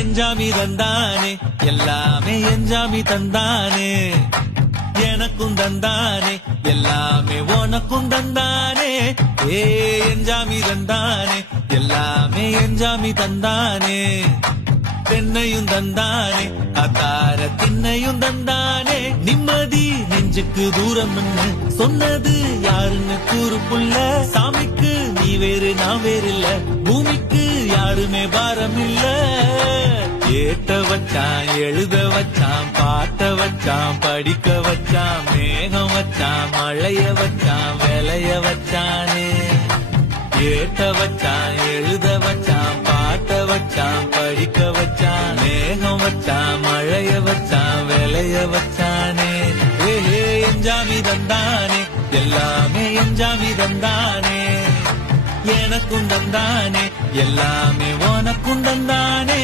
எஞ்சாமி தந்தானே எல்லாமே எஞ்சாமி தந்தானே எனக்கும் தந்தானே எல்லாமே உனக்கும் தந்தானே ஏ எஞ்சாமி தந்தானே எல்லாமே எஞ்சாமி தந்தானே தென்னையும் தந்தானே அத்தார திண்ணையும் தந்தானே நிம்மதி நெஞ்சுக்கு தூரம் சொன்னது யாருன்னு கூறுப்புள்ள சாமிக்கு நீ வேறு நான் வேறு இல்ல பூமிக்கு யாருமே பாரம் இல்ல ஏத்த வச்சான் எழுத வச்சான் பாட்ட வச்சான் படிக்க வச்சான் மேகம் வச்சான் மழைய வச்சான் விளைய வச்சானே ஏத்த வச்சான் எழுத வச்சான் பாட்ட வச்சான் படிக்க வச்சான் மேகம் வச்சான் மழைய வச்சான் விளைய வச்சானே ஏ எஞ்சாமி தந்தானே எல்லாமே எஞ்சாமி தந்தானே எனக்கும் தந்தானே எல்லாமே உனக்கும் தந்தானே